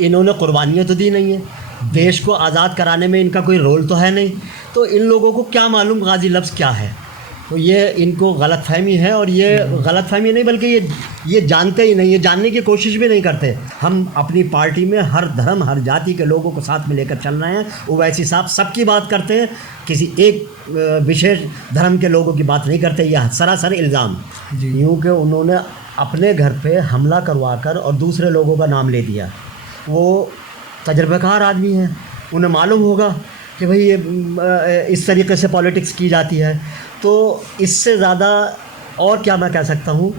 इन्होंने कुर्बानियाँ तो दी नहीं है, देश को आज़ाद कराने में इनका कोई रोल तो है नहीं, तो इन लोगों को क्या मालूम गाजी लफ्ज़ क्या है। तो ये इनको गलतफ़हमी है, और ये गलतफ़हमी नहीं बल्कि ये जानते ही नहीं, ये जानने की कोशिश भी नहीं करते। हम अपनी पार्टी में हर धर्म हर जाति के लोगों को साथ में लेकर चल रहे हैं। ओवैसी साहब सबकी बात करते हैं, किसी एक विशेष धर्म के लोगों की बात नहीं करते। यह सरासर इल्ज़ाम यूँ कि उन्होंने अपने घर पे हमला करवा कर और दूसरे लोगों का नाम ले दिया। वो तजर्बाकार आदमी हैं, उन्हें मालूम होगा कि भाई ये इस तरीके से पॉलिटिक्स की जाती है। तो इससे ज़्यादा और क्या मैं कह सकता हूँ।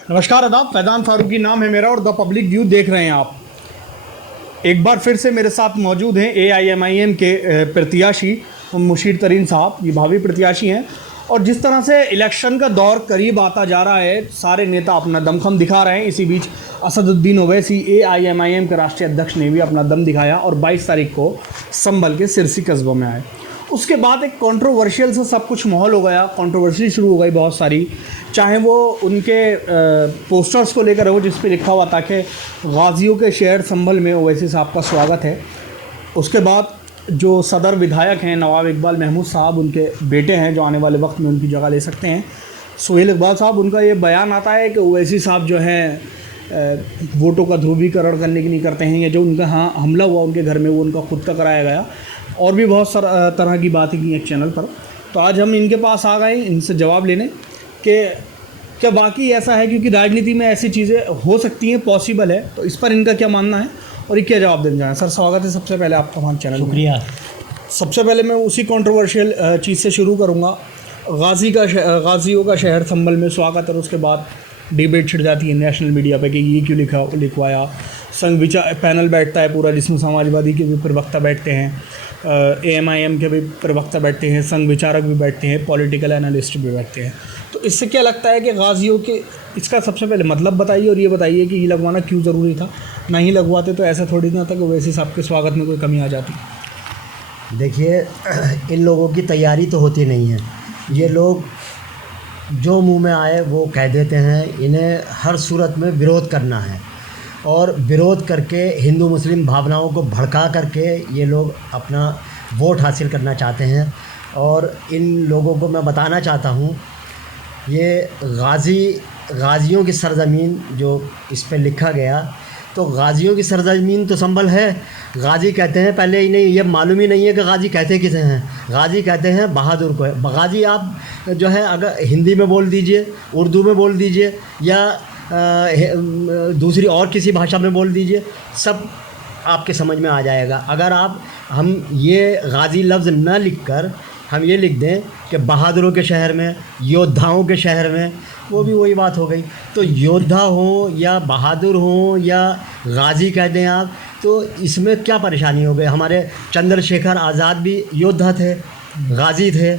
नमस्कार, आदाब। फैज़ान फारूकी नाम है मेरा और द पब्लिक व्यू देख रहे हैं आप। एक बार फिर से मेरे साथ मौजूद हैं AIMIM के प्रत्याशी मुशीर तरीन साहब। ये भावी प्रत्याशी हैं और जिस तरह से इलेक्शन का दौर करीब आता जा रहा है, सारे नेता अपना दमखम दिखा रहे हैं। इसी बीच असदुद्दीन ओवैसी AIMIM के राष्ट्रीय अध्यक्ष ने भी अपना दम दिखाया और 22 तारीख को संभल के सिरसी कस्बों में आए। उसके बाद एक कंट्रोवर्शियल सा सब कुछ माहौल हो गया, कंट्रोवर्सी शुरू हो गई बहुत सारी, चाहे वो उनके पोस्टर्स को लेकर हो जिस पे लिखा हुआ था कि गाजियों के शहर संभल में ओवैसी साहब का स्वागत है। उसके बाद जो सदर विधायक हैं नवाब इकबाल महमूद साहब, उनके बेटे हैं जो आने वाले वक्त में उनकी जगह ले सकते हैं, सुहेल इकबाल साहब, उनका ये बयान आता है कि ओवैसी साहब जो हैं वोटों का ध्रुवीकरण करने की नहीं करते हैं, या जो उनका हमला हुआ उनके घर में वो उनका खुद का कराया गया, और भी बहुत तरह की बातें की एक चैनल पर। तो आज हम इनके पास आ गए इनसे जवाब लेने कि क्या वाकई ऐसा है, क्योंकि राजनीति में ऐसी चीज़ें हो सकती हैं, पॉसिबल है। तो इस पर इनका क्या मानना है और ये क्या जवाब देना चाहें। सर स्वागत है सबसे पहले आपका हमारे चैनल। शुक्रिया। सबसे पहले मैं उसी कंट्रोवर्शियल चीज़ से शुरू करूँगा। गाजियों का शहर संभल में स्वागत, और उसके बाद डिबेट छिड़ जाती है नेशनल मीडिया पे कि ये क्यों लिखवाया। संघ विचार पैनल बैठता है पूरा, जिसमें समाजवादी के भी प्रवक्ता बैठते हैं, AIMIM के भी प्रवक्ता बैठते हैं, संघ विचारक भी बैठते हैं, पॉलिटिकल एनालिस्ट भी बैठते हैं। तो इससे क्या लगता है कि गाजियों के, इसका सबसे पहले मतलब बताइए और ये बताइए कि ये लगवाना क्यों ज़रूरी था। नहीं लगवाते तो ऐसा थोड़ी ना था कि वैसे साहब के स्वागत में कोई कमी आ जाती। देखिए, इन लोगों की तैयारी तो होती नहीं है। ये लोग जो मुंह में आए वो कह देते हैं। इन्हें हर सूरत में विरोध करना है, और विरोध करके हिंदू मुस्लिम भावनाओं को भड़का करके ये लोग अपना वोट हासिल करना चाहते हैं। और इन लोगों को मैं बताना चाहता हूँ, ये गाजियों की सरज़मीन जो इस पे लिखा गया, तो गाजियों की सरज़मीन तो संभल है। गाजी कहते हैं, पहले इन्हें ये मालूम ही नहीं है कि गाजी कहते किसे हैं। गाजी कहते हैं बहादुर को है। गाजी आप जो है अगर हिंदी में बोल दीजिए, उर्दू में बोल दीजिए, या दूसरी और किसी भाषा में बोल दीजिए, सब आपके समझ में आ जाएगा। अगर हम ये गाजी लफ्ज़ न लिख कर हम ये लिख दें कि बहादुरों के शहर में, योद्धाओं के शहर में, वो भी वही बात हो गई। तो योद्धा हो या बहादुर हो या गाजी कह दें आप, तो इसमें क्या परेशानी हो गई। हमारे चंद्रशेखर आज़ाद भी योद्धा थे, गाजी थे।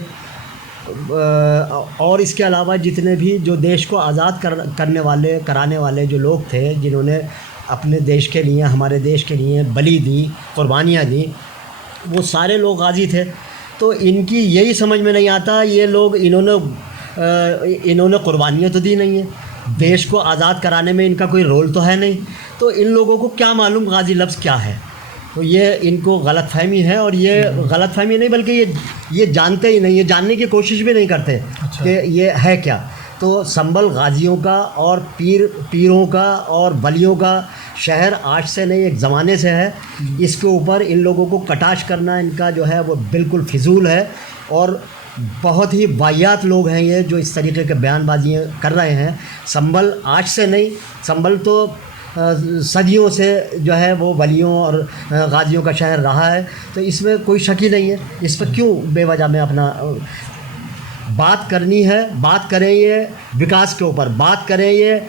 और इसके अलावा जितने भी जो देश को आज़ाद कराने वाले जो लोग थे, जिन्होंने अपने देश के लिए, हमारे देश के लिए बलि दी, कुर्बानियाँ दी, वो सारे लोग गाजी थे। तो इनकी यही समझ में नहीं आता, ये लोग इन्होंने कुर्बानियाँ तो दी नहीं है, देश को आज़ाद कराने में इनका कोई रोल तो है नहीं, तो इन लोगों को क्या मालूम गाजी लफ्ज़ क्या है। तो ये इनको गलतफ़हमी है, और ये गलतफ़हमी नहीं बल्कि ये जानते ही नहीं, ये जानने की कोशिश भी नहीं करते। अच्छा। कि ये है क्या। तो संभल गाजियों का और पीरों का और बलियों का शहर आज से नहीं, एक ज़माने से है। इसके ऊपर इन लोगों को कटाक्ष करना इनका जो है वो बिल्कुल फिजूल है, और बहुत ही वाहियात लोग हैं ये जो इस तरीके के बयानबाजियाँ कर रहे हैं। संभल आज से नहीं, संभल तो सदियों से जो है वो वलियों और गाजियों का शहर रहा है। तो इसमें कोई शक ही नहीं है। इस पर क्यों बेवजह में अपना बात करनी है। बात करें ये विकास के ऊपर, बात करें ये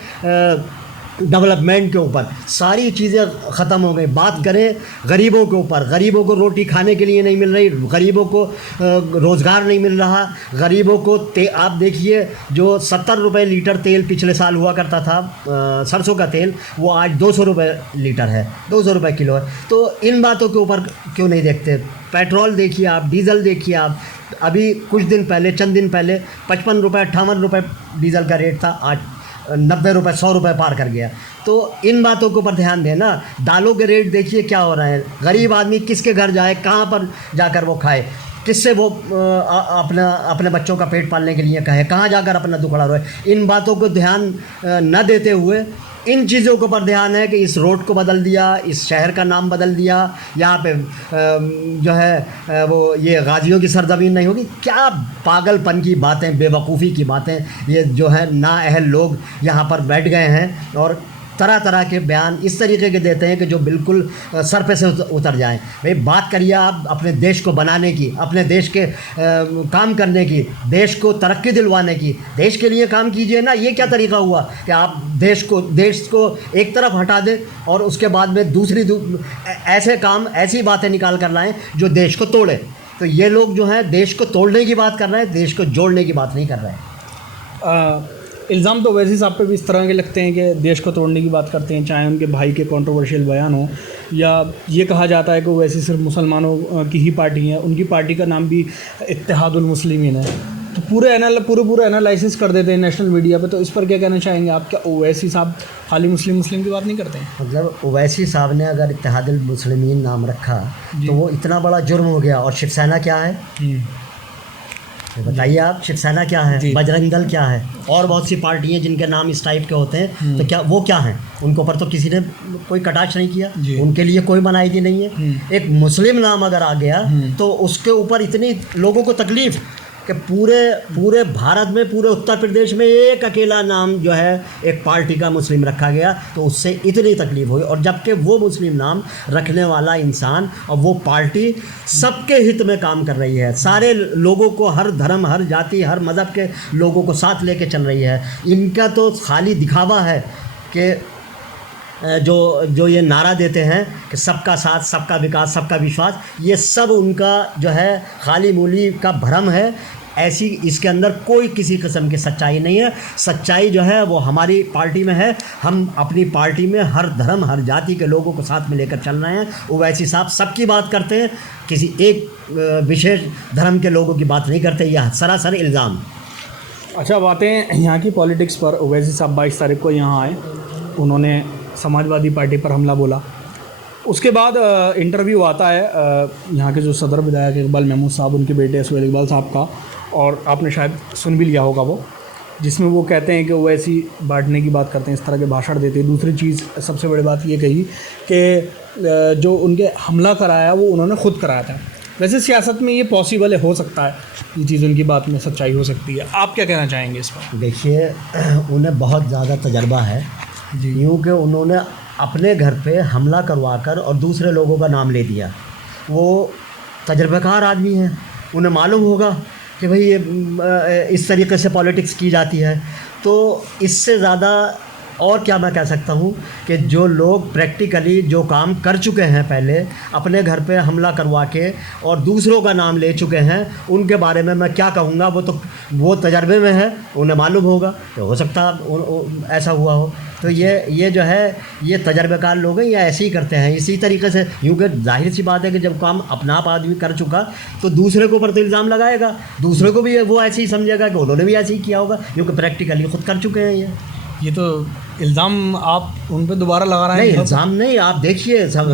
डेवलपमेंट के ऊपर, सारी चीज़ें ख़त्म हो गई। बात करें गरीबों के ऊपर, गरीबों को रोटी खाने के लिए नहीं मिल रही, गरीबों को रोज़गार नहीं मिल रहा, गरीबों को आप देखिए जो 70 रुपये लीटर तेल पिछले साल हुआ करता था, सरसों का तेल, वो आज 200 रुपये लीटर है, 200 रुपये किलो है। तो इन बातों के ऊपर क्यों नहीं देखते। पेट्रोल देखिए आप, डीज़ल देखिए आप, अभी कुछ दिन पहले, चंद दिन पहले 55 रुपये 58 रुपये डीजल का रेट था, आज 90 रुपये 100 रुपये पार कर गया। तो इन बातों के ऊपर ध्यान देना। दालों के रेट देखिए क्या हो रहे हैं, गरीब आदमी किसके घर जाए, कहाँ पर जाकर वो खाए, किससे वो अपने बच्चों का पेट पालने के लिए कहे, कहाँ जाकर अपना दुखड़ा रोए। इन बातों को ध्यान न देते हुए इन चीज़ों के ऊपर ध्यान है कि इस रोड को बदल दिया, इस शहर का नाम बदल दिया, यहाँ पे जो है वो ये गाजियों की सरजमीन नहीं होगी। क्या पागलपन की बातें, बेवकूफ़ी की बातें ये जो है नाअहल लोग यहाँ पर बैठ गए हैं और तरह तरह के बयान इस तरीके के देते हैं कि जो बिल्कुल सर पे से उतर जाएं। भाई बात करिए आप अपने देश को बनाने की, अपने देश के काम करने की, देश को तरक्की दिलवाने की, देश के लिए काम कीजिए ना। ये क्या तरीका हुआ कि आप देश को एक तरफ हटा दें और उसके बाद में ऐसे काम, ऐसी बातें निकाल कर लाएँ जो देश को तोड़े। तो ये लोग जो हैं देश को तोड़ने की बात कर रहे हैं, देश को जोड़ने की बात नहीं कर रहे हैं। इल्ज़ाम तो वैसे साहब पे भी इस तरह के लगते हैं कि देश को तोड़ने की बात करते हैं, चाहे उनके भाई के कंट्रोवर्शियल बयान हो, या ये कहा जाता है कि वैसे सिर्फ मुसलमानों की ही पार्टी है, उनकी पार्टी का नाम भी इत्तेहादुल मुस्लिमीन है। तो पूरे एनालिसिस कर देते हैं नेशनल मीडिया पे। तो इस पर क्या कहना चाहेंगे आप? क्या ओवैसी साहब खाली मुस्लिम की बात नहीं करते हैं? मतलब ओवैसी साहब ने अगर इत्तेहादुल मुस्लिमीन नाम रखा तो वो इतना बड़ा जुर्म हो गया। और शिवसेना क्या है बताइए आप, शिवसेना क्या है, बजरंग दल क्या है, और बहुत सी पार्टी हैं जिनके नाम इस टाइप के होते हैं। तो क्या वो क्या हैं? उनके ऊपर तो किसी ने कोई कटाक्ष नहीं किया, उनके लिए कोई मनाही नहीं है। एक मुस्लिम नाम अगर आ गया तो उसके ऊपर इतनी लोगों को तकलीफ़ कि पूरे भारत में, पूरे उत्तर प्रदेश में एक अकेला नाम जो है एक पार्टी का मुस्लिम रखा गया, तो उससे इतनी तकलीफ़ हुई। और जबकि वो मुस्लिम नाम रखने वाला इंसान और वो पार्टी सबके हित में काम कर रही है, सारे लोगों को, हर धर्म, हर जाति, हर मज़हब के लोगों को साथ लेके चल रही है। इनका तो खाली दिखावा है कि जो ये नारा देते हैं कि सबका साथ, सबका विकास, सबका विश्वास, ये सब उनका जो है खाली मूली का भ्रम है। ऐसी इसके अंदर कोई किसी किस्म की सच्चाई नहीं है। सच्चाई जो है वो हमारी पार्टी में है। हम अपनी पार्टी में हर धर्म, हर जाति के लोगों को साथ में लेकर चल रहे हैं। ओवैसी साहब सबकी बात करते हैं, किसी एक विशेष धर्म के लोगों की बात नहीं करते। यह सरासर इल्ज़ाम। अच्छा, बातें यहाँ की पॉलिटिक्स पर। ओवैसी साहब 22 तारीख को यहाँ आए, उन्होंने समाजवादी पार्टी पर हमला बोला। उसके बाद इंटरव्यू आता है यहाँ के जो सदर विधायक इकबाल महमूद साहब, उनके बेटे सुहेल इकबाल साहब का, और आपने शायद सुन भी लिया होगा वो, जिसमें वो कहते हैं कि वो ऐसी बांटने की बात करते हैं, इस तरह के भाषण देते हैं। दूसरी चीज़, सबसे बड़ी बात ये कही कि जो उनके हमला कराया वो उन्होंने ख़ुद कराया था। वैसे सियासत में ये पॉसिबल है, हो सकता है ये चीज़ उनकी बात में सच्चाई हो सकती है। आप क्या कहना चाहेंगे इस पर? देखिए, उन्हें बहुत ज़्यादा तजर्बा है यूँ कि उन्होंने अपने घर पे हमला करवाकर और दूसरे लोगों का नाम ले दिया। वो तजर्बाकार आदमी हैं, उन्हें मालूम होगा कि भाई ये इस तरीके से पॉलिटिक्स की जाती है। तो इससे ज़्यादा और क्या मैं कह सकता हूँ कि जो लोग प्रैक्टिकली जो काम कर चुके हैं, पहले अपने घर पे हमला करवा के और दूसरों का नाम ले चुके हैं, उनके बारे में मैं क्या कहूँगा। वो तजर्बे में है, उन्हें मालूम होगा। तो हो सकता है ऐसा हुआ हो। तो ये जो है ये तजर्बेकार लोग हैं, ये ऐसे ही करते हैं। इसी तरीके से यूँ कि जाहिर सी बात है कि जब काम अपना आप आदमी कर चुका तो दूसरे के ऊपर तो इल्ज़ाम लगाएगा, दूसरे को भी वो ऐसे ही समझेगा कि उन्होंने भी ऐसे ही किया होगा, क्योंकि प्रैक्टिकली खुद कर चुके हैं। ये तो इल्ज़ाम आप उन पे दोबारा लगा रहे हैं। नहीं, इल्ज़ाम नहीं, आप देखिए सब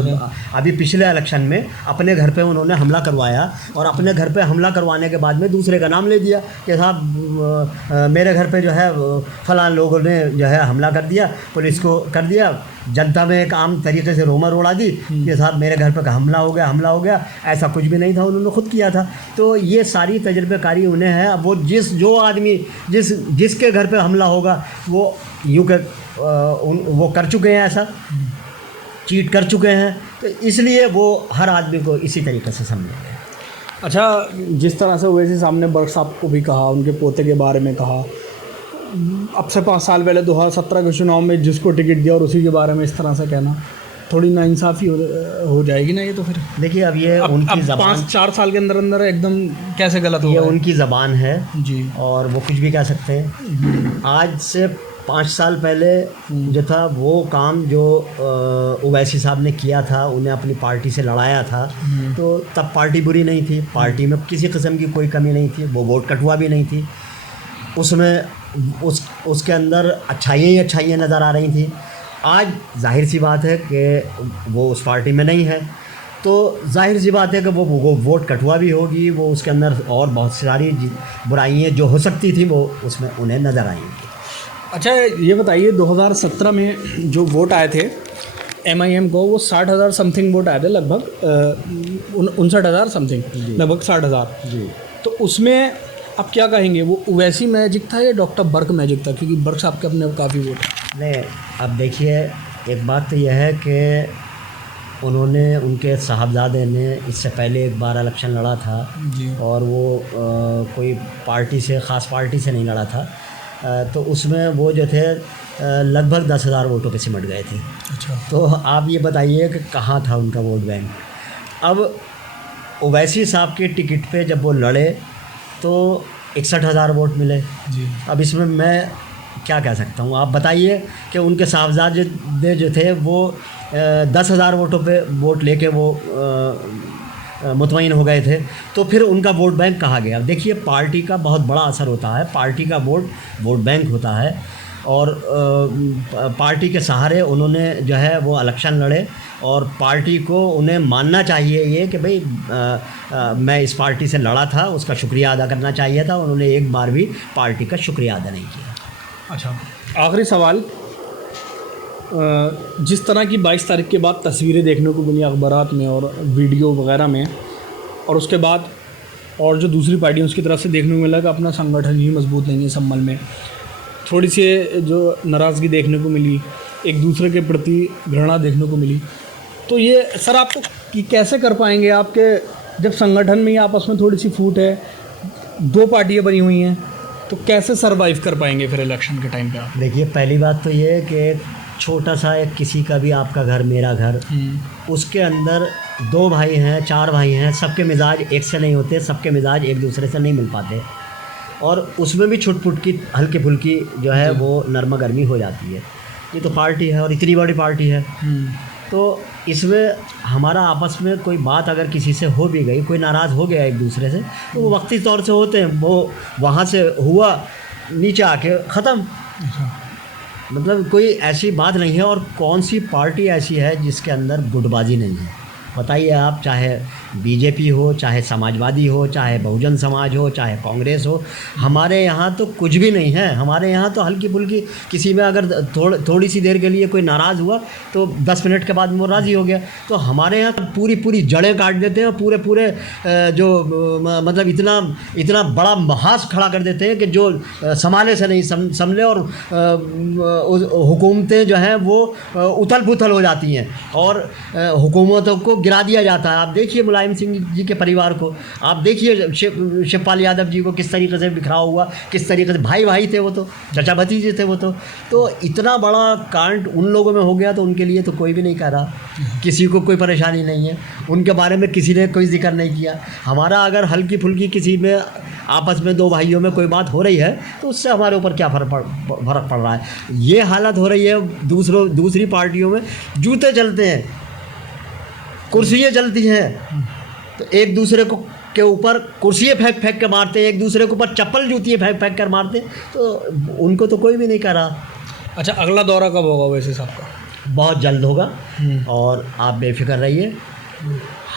अभी पिछले इलेक्शन में अपने घर पे उन्होंने हमला करवाया और अपने घर पे हमला करवाने के बाद में दूसरे का नाम ले दिया कि साहब मेरे घर पे जो है फलां लोगों ने जो है हमला कर दिया, पुलिस को कर दिया। जनता में एक आम तरीके से रोमर उड़ा दी कि साहब मेरे घर पे हमला हो गया। ऐसा कुछ भी नहीं था, उन्होंने खुद किया था। तो ये सारी तजर्बेकारी उन्हें है। अब वो जो आदमी जिसके घर पे हमला होगा वो यूँ के वो कर चुके हैं, ऐसा चीट कर चुके हैं, तो इसलिए वो हर आदमी को इसी तरीके से समझेंगे। अच्छा, जिस तरह से ओवैसी साहब ने बर्ग साहब को भी कहा, उनके पोते के बारे में कहा, अब से 5 साल पहले 2017 के चुनाव में जिसको टिकट दिया और उसी के बारे में इस तरह से कहना, थोड़ी नाइंसाफ़ी हो जाएगी ना ये तो। फिर देखिए, अब ये उनकी ज़बान 5-4 साल के अंदर एकदम कैसे गलत हो, ये उनकी ज़बान है जी, और वो कुछ भी कह सकते हैं। आज से 5 साल पहले जो था वो काम जो ओवैसी साहब ने किया था, उन्हें अपनी पार्टी से लड़ाया था, तो तब पार्टी बुरी नहीं थी, पार्टी में किसी किस्म की कोई कमी नहीं थी, वो वोट कटुआ भी नहीं थी, उसमें उसके अंदर अच्छाइयाँ ही अच्छाइयाँ नज़र आ रही थी। आज जाहिर सी बात है कि वो उस पार्टी में नहीं है, तो जाहिर सी बात है कि वो वोट कटुआ भी होगी, वो उसके अंदर और बहुत सारी बुराइयाँ जो हो सकती थी वो उसमें उन्हें नज़र आएंगी। अच्छा, ये बताइए 2017 में जो वोट आए थे MIM को, वो 60,000 समथिंग वोट आए थे, लगभग 59,000 समथिंग, लगभग 60,000 जी। तो उसमें आप क्या कहेंगे, वो ओवैसी मैजिक था या डॉक्टर बर्क मैजिक था? क्योंकि बर्क साहब के अपने काफ़ी वोट हैं। नहीं, अब देखिए, एक बात तो यह है कि उन्होंने, उनके साहबजादे ने इससे पहले एक बार इलेक्शन लड़ा था जी। और वो कोई पार्टी से, ख़ास पार्टी से नहीं लड़ा था, तो उसमें वो जो थे लगभग 10,000 वोटों पे सिमट गए थे। अच्छा। तो आप ये बताइए कि कहाँ था उनका वोट बैंक। अब ओवैसी साहब के टिकट पे जब वो लड़े तो 61,000 वोट मिले। जी। अब इसमें मैं क्या कह सकता हूँ, आप बताइए कि उनके साहबजादे जो थे वो 10,000 वोटों पे वोट लेके वो मुतमईन हो गए थे, तो फिर उनका वोट बैंक कहाँ गया? देखिए, पार्टी का बहुत बड़ा असर होता है, पार्टी का वोट बैंक होता है, और पार्टी के सहारे उन्होंने जो है वो इलेक्शन लड़े, और पार्टी को उन्हें मानना चाहिए ये कि भाई मैं इस पार्टी से लड़ा था, उसका शुक्रिया अदा करना चाहिए था। उन्होंने एक बार भी पार्टी का शुक्रिया अदा नहीं किया। अच्छा, आखिरी सवाल, जिस तरह की 22 तारीख के बाद तस्वीरें देखने को मिली अखबारात में और वीडियो वगैरह में, और उसके बाद और जो दूसरी पार्टियों उसकी तरफ से देखने को मिला कि अपना संगठन ही मजबूत नहीं है, संभल में थोड़ी सी जो नाराज़गी देखने को मिली, एक दूसरे के प्रति घृणा देखने को मिली, तो ये सर आप कैसे कर पाएंगे आपके, जब संगठन में ही आपस में थोड़ी सी फूट है, 2 पार्टियाँ बनी हुई हैं, तो कैसे सरवाइव कर पाएंगे फिर इलेक्शन के टाइम पे आप? देखिए, पहली बात तो ये है कि छोटा सा एक किसी का भी आपका घर मेरा घर, उसके अंदर 2 भाई हैं, 4 भाई हैं, सबके मिजाज एक से नहीं होते, सबके मिजाज एक दूसरे से नहीं मिल पाते, और उसमें भी छुट-पुट की हल्की फुल्की जो है वो नरमा गर्मी हो जाती है। ये तो पार्टी है और इतनी बड़ी पार्टी है, तो इसमें हमारा आपस में कोई बात अगर किसी से हो भी गई, कोई नाराज़ हो गया एक दूसरे से, तो वो वक्ती तौर से होते हैं, वो वहाँ से हुआ, नीचे आके ख़त्म। मतलब कोई ऐसी बात नहीं है। और कौन सी पार्टी ऐसी है जिसके अंदर गुटबाजी नहीं है? बताइए आप, चाहे बीजेपी हो, चाहे समाजवादी हो, चाहे बहुजन समाज हो, चाहे कांग्रेस हो, हमारे यहाँ तो कुछ भी नहीं है। हमारे यहाँ तो हल्की फुल्की किसी में अगर थोड़ी सी देर के लिए कोई नाराज़ हुआ तो 10 मिनट के बाद वो राज़ी हो गया। तो हमारे यहाँ पूरी जड़ें काट देते हैं, पूरे जो मतलब इतना बड़ा महास खड़ा कर देते हैं कि जो संभाले से नहीं संभले, और हुकूमतें जो हैं वो उथल पुथल हो जाती हैं और हुकूमतों को गिरा दिया जाता है। आप देखिए मुलायम सिंह जी के परिवार को, आप देखिए शिवपाल यादव जी को किस तरीके से बिखरा हुआ, किस तरीके से भाई थे वो, तो चाचा भतीजे थे वो, तो इतना बड़ा कांड उन लोगों में हो गया, तो उनके लिए तो कोई भी नहीं कह रहा, किसी को कोई परेशानी नहीं है, उनके बारे में किसी ने कोई जिक्र नहीं किया। हमारा अगर हल्की फुल्की किसी में आपस में 2 भाइयों में कोई बात हो रही है तो उससे हमारे ऊपर क्या फ़र्क पड़ रहा है? ये हालत हो रही है दूसरी पार्टियों में। जूते चलते हैं, कुर्सियाँ चलती हैं, तो एक दूसरे को के ऊपर कुर्सियाँ फेंक के मारते हैं, एक दूसरे के ऊपर चप्पल जूतियाँ फेंक कर मारते हैं, तो उनको तो कोई भी नहीं कर रहा। अच्छा, अगला दौरा कब होगा वैसे साहब का? बहुत जल्द होगा, और आप बेफिक्र रहिए,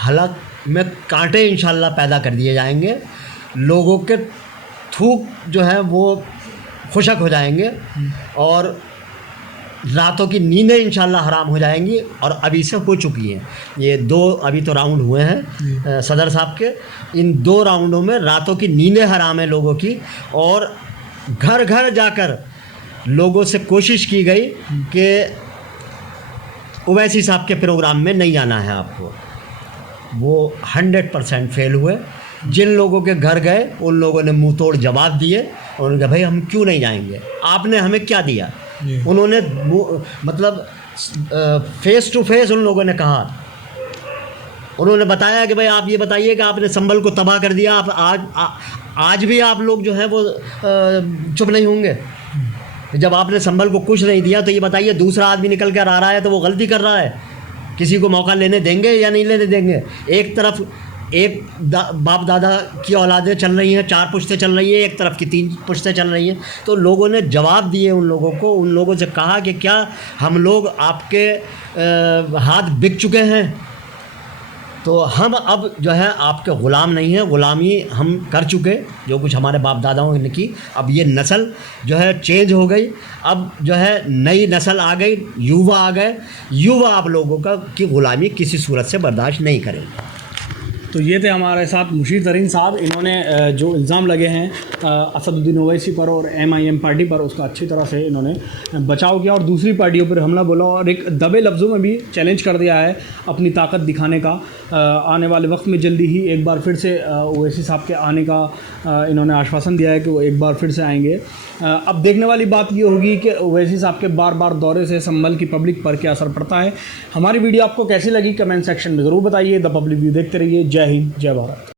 हलक में कांटे इंशाल्लाह पैदा कर दिए जाएंगे, लोगों के थूक जो है वो खुशक हो जाएंगे, और रातों की नींदें इंशाल्लाह हराम हो जाएंगी, और अभी से हो चुकी हैं। ये 2 अभी तो राउंड हुए हैं सदर साहब के, इन 2 राउंडों में रातों की नींदें हराम है लोगों की, और घर घर जाकर लोगों से कोशिश की गई कि ओवैसी साहब के प्रोग्राम में नहीं आना है आपको। वो 100% फेल हुए। जिन लोगों के घर गए उन लोगों ने मुंह तोड़ जवाब दिए, और उन्होंने कहा भाई हम क्यों नहीं जाएंगे, आपने हमें क्या दिया। उन्होंने मतलब फेस टू फेस उन लोगों ने कहा, उन्होंने बताया कि भाई आप ये बताइए कि आपने संभल को तबाह कर दिया, आप आज भी आप लोग जो है वो चुप नहीं होंगे। जब आपने संभल को कुछ नहीं दिया तो ये बताइए दूसरा आदमी निकल कर आ रहा है तो वो गलती कर रहा है। किसी को मौका लेने देंगे या नहीं लेने देंगे? एक तरफ एक बाप दादा की औलादें चल रही हैं, 4 पुश्तें चल रही हैं, एक तरफ की 3 पुश्तें चल रही हैं। तो लोगों ने जवाब दिए उन लोगों को, उन लोगों से कहा कि क्या हम लोग आपके हाथ बिक चुके हैं? तो हम अब जो है आपके ग़ुलाम नहीं हैं, ग़ुलामी हम कर चुके जो कुछ हमारे बाप दादाओं ने की। अब ये नस्ल जो है चेंज हो गई, अब जो है नई नस्ल आ गई, युवा आ गए। युवा आप लोगों का की ग़ुलामी किसी सूरत से बर्दाश्त नहीं करेंगे। तो ये थे हमारे साथ मुशीर तरीन साहब। इन्होंने जो इल्ज़ाम लगे हैं असदुद्दीन ओवैसी पर और MIM पार्टी पर, उसका अच्छी तरह से इन्होंने बचाव किया और दूसरी पार्टियों पर हमला बोला और एक दबे लफ्ज़ों में भी चैलेंज कर दिया है अपनी ताकत दिखाने का। आने वाले वक्त में जल्दी ही एक बार फिर से ओवैसी साहब के आने का इन्होंने आश्वासन दिया है कि वो एक बार फिर से आएंगे। अब देखने वाली बात ये होगी कि ओवैसी साहब के बार बार दौरे से संभल की पब्लिक पर क्या असर पड़ता है। हमारी वीडियो आपको कैसी लगी कमेंट सेक्शन में ज़रूर बताइए। द पब्लिक व्यू देखते रहिए। जय हिंद, जय भारत।